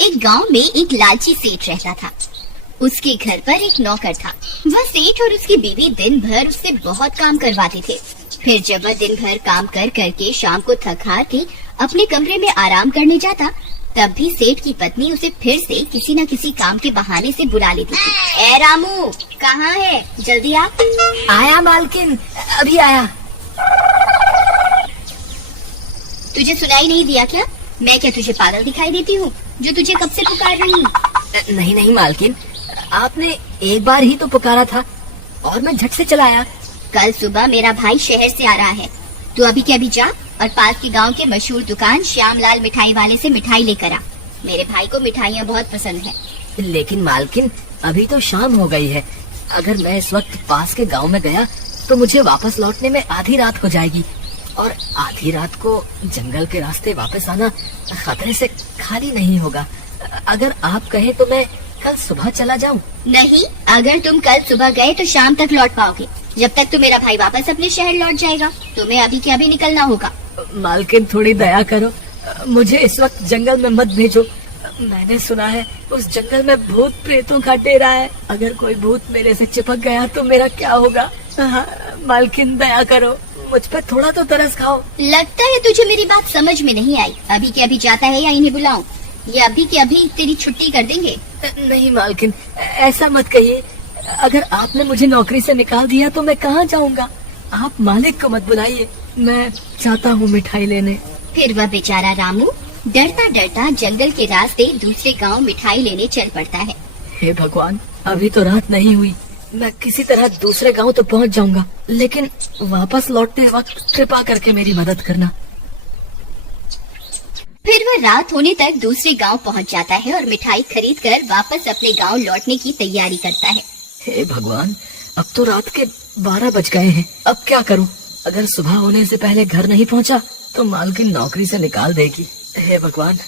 एक गांव में एक लालची सेठ रहता था। उसके घर पर एक नौकर था। वह सेठ और उसकी बीवी दिन भर उससे बहुत काम करवाते थे। फिर जब वह दिन भर काम कर करके शाम को थक हार के अपने कमरे में आराम करने जाता, तब भी सेठ की पत्नी उसे फिर से किसी न किसी काम के बहाने से बुला लेती थी। ए रामू, कहाँ है? जल्दी आ। आया मालकिन, अभी आया। तुझे सुनाई नहीं दिया क्या? मैं क्या तुझे पागल दिखाई देती हूँ जो तुझे कब से पुकार रही हूँ? नहीं नहीं मालकिन, आपने एक बार ही तो पुकारा था और मैं झट से चला आया। कल सुबह मेरा भाई शहर से आ रहा है। तू अभी के अभी जा और पास के गांव के मशहूर दुकान श्यामलाल मिठाई वाले से मिठाई लेकर आ। मेरे भाई को मिठाइयाँ बहुत पसंद है। लेकिन मालकिन, अभी तो शाम हो गई है। अगर मैं इस वक्त पास के गांव में गया तो मुझे वापस लौटने में आधी रात हो जाएगी, और आधी रात को जंगल के रास्ते वापस आना खतरे से खाली नहीं होगा। अगर आप कहे तो मैं कल सुबह चला जाऊं। नहीं, अगर तुम कल सुबह गए तो शाम तक लौट पाओगे। जब तक तो मेरा भाई वापस अपने शहर लौट जाएगा, तुम्हें अभी के अभी निकलना होगा। मालकिन, थोड़ी दया करो, मुझे इस वक्त जंगल में मत भेजो। मैंने सुना है उस जंगल में भूत प्रेतों का डेरा है। अगर कोई भूत मेरे से चिपक गया तो मेरा क्या होगा? मालकिन, दया करो, मुझ पर थोड़ा तो तरस खाओ। लगता है तुझे मेरी बात समझ में नहीं आई। अभी के अभी जाता है या इन्हें बुलाऊं? ये अभी के अभी तेरी छुट्टी कर देंगे। नहीं मालकिन, ऐसा मत कहिए। अगर आपने मुझे नौकरी से निकाल दिया तो मैं कहाँ जाऊँगा? आप मालिक को मत बुलाइए, मैं चाहता हूँ मिठाई लेने। फिर वह बेचारा रामू डरता डरता जंगल के रास्ते दूसरे गांव मिठाई लेने चल पड़ता है। हे भगवान, अभी तो रात नहीं हुई, मैं किसी तरह दूसरे गांव तो पहुंच जाऊंगा, लेकिन वापस लौटते वक्त कृपा करके मेरी मदद करना। फिर वह रात होने तक दूसरे गांव पहुंच जाता है और मिठाई खरीद कर वापस अपने गांव लौटने की तैयारी करता है। हे भगवान, अब तो रात के 12 बज गए हैं। अब क्या करूं? अगर सुबह होने से पहले घर नहीं पहुंचा तो मालकिन नौकरी से निकाल देगी। हे भगवान,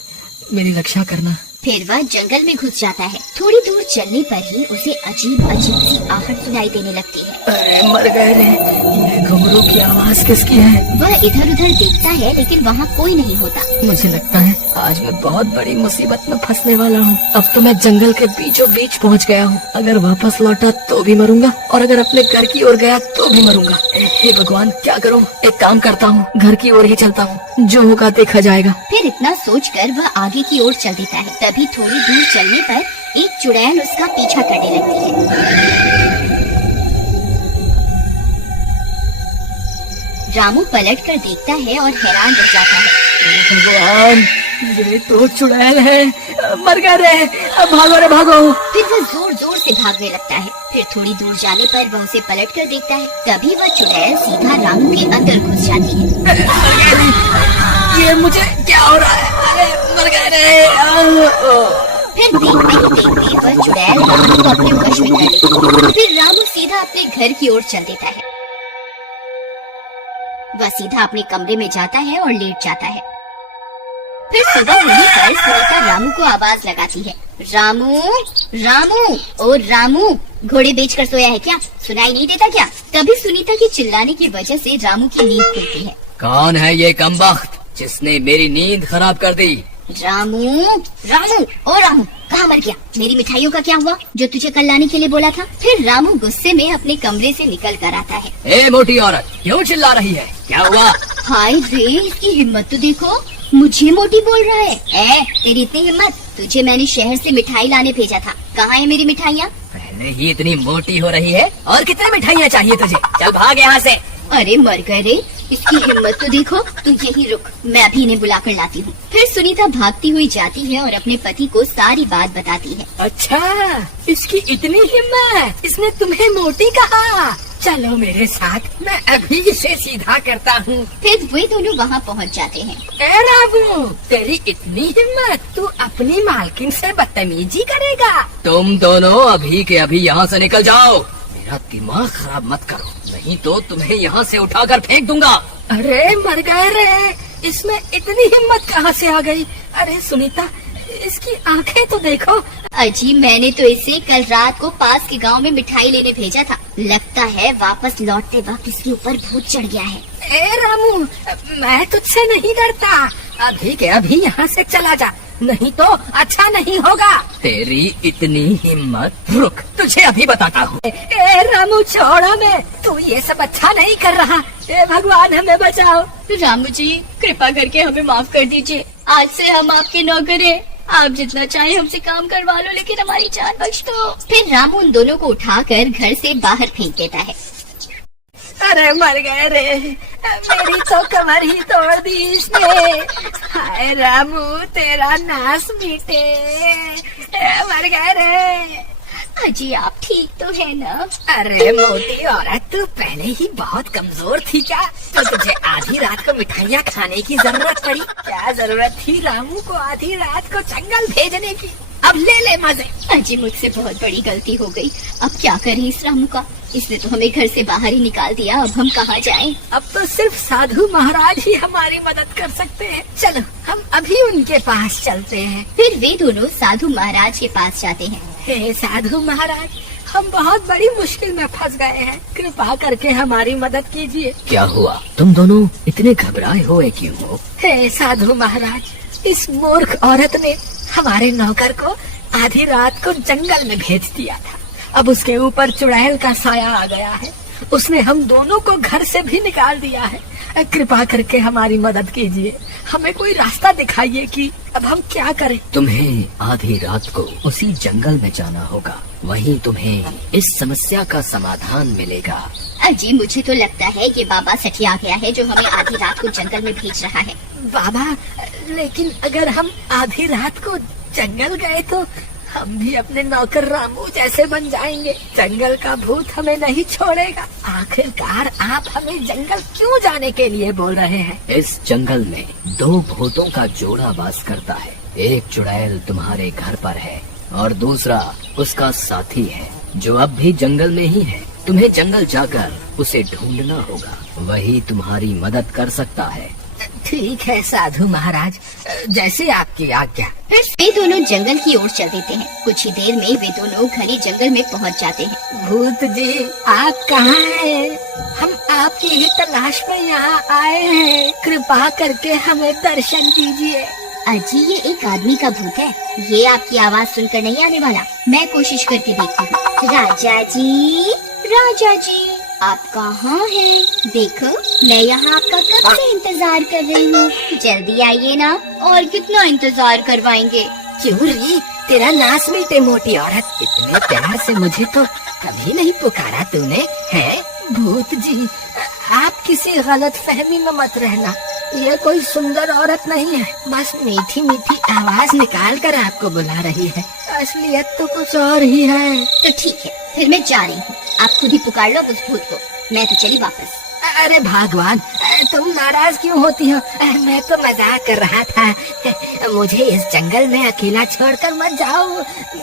मेरी रक्षा करना। फिर वह जंगल में घुस जाता है। थोड़ी दूर चलने पर ही उसे अजीब अजीब सी आहट सुनाई देने लगती है। अरे मर गए रे, ये घुंघरू की आवाज किसकी है? वह इधर उधर देखता है लेकिन वहाँ कोई नहीं होता। मुझे लगता है आज मैं बहुत बड़ी मुसीबत में फंसने वाला हूँ। अब तो मैं जंगल के बीचों बीच पहुँच गया हूँ। अगर वापस लौटा तो भी मरूंगा, और अगर अपने घर की ओर गया तो भी मरूंगा। हे भगवान, क्या करूँ? एक काम करता हूँ, घर की ओर ही चलता हूँ, जो होगा देखा जाएगा। फिर इतना सोचकर वह आगे की ओर चल देता है। तभी थोड़ी दूर चलने पर एक चुड़ैल उसका पीछा करने लगती है। रामू पलट कर देखता है और हैरान रह जाता है। भगवान, ये तो चुड़ैल है, मर गए रे, भागो रे भागो। फिर वह जोर जोर से भागने लगता है। फिर थोड़ी दूर जाने पर वह उसे पलट कर देखता है। तभी वह चुड़ैल सीधा रामू के अंदर घुस जाती है। ये मुझे क्या हो रहा है? अरे मर गए रे। फिर देखते ही देखते वह चुड़ैल रामू को अपने वश में कर लेती है। फिर रामू सीधा अपने घर की ओर चल देता है। वह सीधा अपने कमरे में जाता है और लेट जाता है। फिर सुबह होने पर सुनीता रामू को आवाज लगाती है। रामू, रामू, ओ रामू, घोड़े बेचकर सोया है क्या? सुनाई नहीं देता क्या? तभी सुनीता के चिल्लाने की वजह से रामू की नींद खुलती है। कौन है ये कमबख्त जिसने मेरी नींद खराब कर दी? रामू, रामू, ओ रामू, कहाँ मर गया? मेरी मिठाइयों का क्या हुआ जो तुझे कल लाने के लिए बोला था? फिर रामू गुस्से में अपने कमरे से निकल कर आता है। ए मोटी औरत, क्यों चिल्ला रही है? क्या हुआ? हाय रे, इसकी हिम्मत तो देखो, मुझे मोटी बोल रहा है। तेरी इतनी हिम्मत? तुझे मैंने शहर से मिठाई लाने भेजा था। कहाँ है मेरी मिठाइयाँ? पहले ही इतनी मोटी हो रही है, और कितने मिठाइयाँ चाहिए तुझे? चल भाग यहाँ से। अरे मर गए रे, इसकी हिम्मत तो देखो। तू यहीं रुक, मैं अभी इन्हें बुला कर लाती हूँ। फिर सुनीता भागती हुई जाती है और अपने पति को सारी बात बताती है। अच्छा, इसकी इतनी हिम्मत, इसने तुम्हें मोटी कहा? चलो मेरे साथ, मैं अभी इसे सीधा करता हूँ। फिर वे दोनों वहाँ पहुँच जाते हैं। ए रामू, तेरी इतनी हिम्मत, तू अपनी मालकिन से बदतमीजी करेगा? तुम दोनों अभी के अभी यहाँ से निकल जाओ। मेरा दिमाग खराब मत करो, नहीं तो तुम्हें यहाँ से उठाकर फेंक दूंगा। अरे मर गए रे, इसमें इतनी हिम्मत कहाँ से आ गई? अरे सुनीता, इसकी आंखें तो देखो। अजी, मैंने तो इसे कल रात को पास के गांव में मिठाई लेने भेजा था। लगता है वापस लौटते वक्त इसके ऊपर भूत चढ़ गया है। ए रामू, मैं तुझसे नहीं डरता, अभी के अभी यहाँ से चला जा, नहीं तो अच्छा नहीं होगा। तेरी इतनी हिम्मत, रुक तुझे अभी बताता हूँ। ए रामू छोड़ो मैं, तू ये सब अच्छा नहीं कर रहा। ए भगवान हमें बचाओ। रामू जी कृपा करके हमें माफ कर दीजिए, आज से हम आपके नौकर हैं। आप जितना चाहे हमसे काम करवा लो, लेकिन हमारी जान बख्श दो। फिर रामू उन दोनों को उठाकर घर से बाहर फेंक देता है। अरे मर गए रे, मेरी तो कमर ही तोड़ दी इसने। हाय रामू तेरा नाश मीटे, मर गए रे। अजी आप ठीक तो है ना? अरे मोटी औरत, तू पहले ही बहुत कमजोर थी क्या? तो तुझे आधी रात को मिठाइयाँ खाने की जरूरत पड़ी? क्या जरूरत थी रामू को आधी रात को जंगल भेजने की? अब ले ले मजे। अजी मुझसे बहुत बड़ी गलती हो गई, अब क्या करें इस रामू का? इसने तो हमें घर से बाहर ही निकाल दिया, अब हम कहाँ जाएं? अब तो सिर्फ साधु महाराज ही हमारी मदद कर सकते हैं। चलो हम अभी उनके पास चलते हैं। फिर वे दोनों साधु महाराज के पास जाते हैं। हे साधु महाराज, हम बहुत बड़ी मुश्किल में फंस गए हैं, कृपा करके हमारी मदद कीजिए। क्या हुआ? तुम दोनों इतने घबराए हुए क्यों हो? हे साधु महाराज, इस मूर्ख औरत ने हमारे नौकर को आधी रात को जंगल में भेज दिया था। अब उसके ऊपर चुड़ैल का साया आ गया है। उसने हम दोनों को घर से भी निकाल दिया है। कृपा करके हमारी मदद कीजिए, हमें कोई रास्ता दिखाइए कि अब हम क्या करें। तुम्हें आधी रात को उसी जंगल में जाना होगा, वहीं तुम्हें इस समस्या का समाधान मिलेगा। अजी मुझे तो लगता है ये बाबा सठिया गया है जो हमें आधी रात को जंगल में भेज रहा है। बाबा, लेकिन अगर हम आधी रात को जंगल गए तो हम भी अपने नौकर रामू जैसे बन जाएंगे। जंगल का भूत हमें नहीं छोड़ेगा। आखिरकार आप हमें जंगल क्यों जाने के लिए बोल रहे हैं? इस जंगल में दो भूतों का जोड़ा वास करता है। एक चुड़ैल तुम्हारे घर पर है और दूसरा उसका साथी है जो अब भी जंगल में ही है। तुम्हें जंगल जाकर उसे ढूंढना होगा, वही तुम्हारी मदद कर सकता है। ठीक है साधु महाराज, जैसे आपकी आज्ञा। फिर वे दोनों जंगल की ओर चल देते हैं। कुछ ही देर में वे दोनों घने जंगल में पहुंच जाते हैं। भूत जी आप कहाँ हैं? हम आपकी ही तलाश में यहाँ आए हैं, कृपा करके हमें दर्शन दीजिए। अजी ये एक आदमी का भूत है, ये आपकी आवाज सुनकर नहीं आने वाला। मैं कोशिश करके देखती हूँ। राजा जी, राजा जी आप कहाँ हैं? देखो मैं यहाँ आपका कब से इंतजार कर रही हूँ, जल्दी आइए ना। और कितना इंतजार करवाएंगे? क्यों रे, तेरा नाश मीटे मोटी औरत, इतने प्यार से मुझे तो कभी नहीं पुकारा तूने है? भूत जी आप किसी गलत फहमी में मत रहना, ये कोई सुंदर औरत नहीं है, बस मीठी मीठी आवाज निकाल कर आपको बुला रही है। असलियत तो कुछ और ही है। तो ठीक है, फिर मैं जा रही हूँ, आप खुद ही पुकार लो उस भूत को, मैं तो चली वापस। अरे भगवान, तुम नाराज क्यों होती हो? मैं तो मजाक कर रहा था। मुझे इस जंगल में अकेला छोड़कर मत जाओ,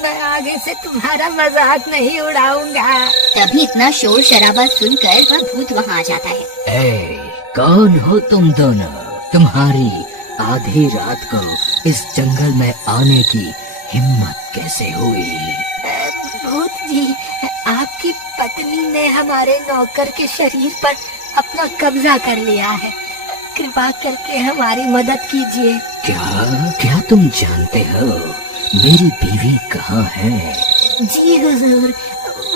मैं आगे से तुम्हारा मजाक नहीं उड़ाऊंगा। तभी इतना शोर शराबा सुनकर वह भूत वहाँ आ जाता है। ए, कौन हो तुम दोनों? तुम्हारी आधी रात को इस जंगल में आने की हिम्मत कैसे हुई? भूत जी, आपकी पत्नी ने हमारे नौकर के शरीर पर अपना कब्जा कर लिया है, कृपा करके हमारी मदद कीजिए। क्या तुम जानते हो मेरी बीवी कहाँ है? जी हुजूर,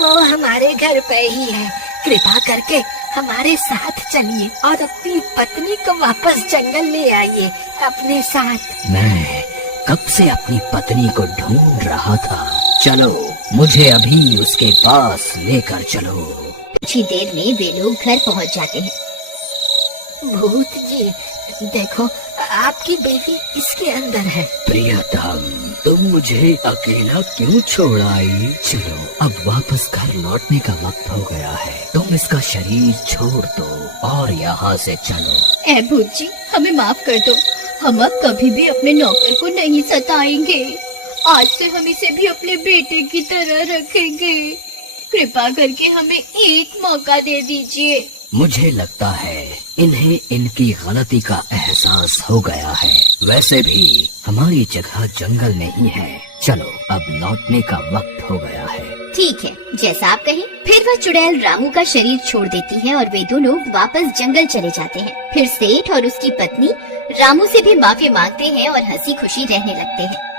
वो हमारे घर पे ही है, कृपा करके हमारे साथ चलिए और अपनी पत्नी को वापस जंगल ले आइए अपने साथ। मैं कब से अपनी पत्नी को ढूंढ रहा था, चलो मुझे अभी उसके पास लेकर चलो। कुछ ही देर में वे लोग घर पहुंच जाते हैं। भूत जी देखो, आपकी बेटी इसके अंदर है। प्रियतम, तुम मुझे अकेला क्यों छोड़ आई? चलो अब वापस घर लौटने का वक्त हो गया है, तुम इसका शरीर छोड़ दो और यहाँ से चलो। ए भूत जी हमें माफ कर दो, हम अब कभी भी अपने नौकर को नहीं सताएंगे। आज से हम इसे भी अपने बेटे की तरह रखेंगे। कृपा करके हमें एक मौका दे दीजिए। मुझे लगता है इन्हें इनकी गलती का एहसास हो गया है। वैसे भी हमारी जगह जंगल नहीं है, चलो अब लौटने का वक्त हो गया है। ठीक है, जैसा आप कहें। फिर वह चुड़ैल रामू का शरीर छोड़ देती है और वे दोनों वापस जंगल चले जाते हैं। फिर सेठ और उसकी पत्नी रामू से भी माफी मांगते हैं और हंसी खुशी रहने लगते हैं।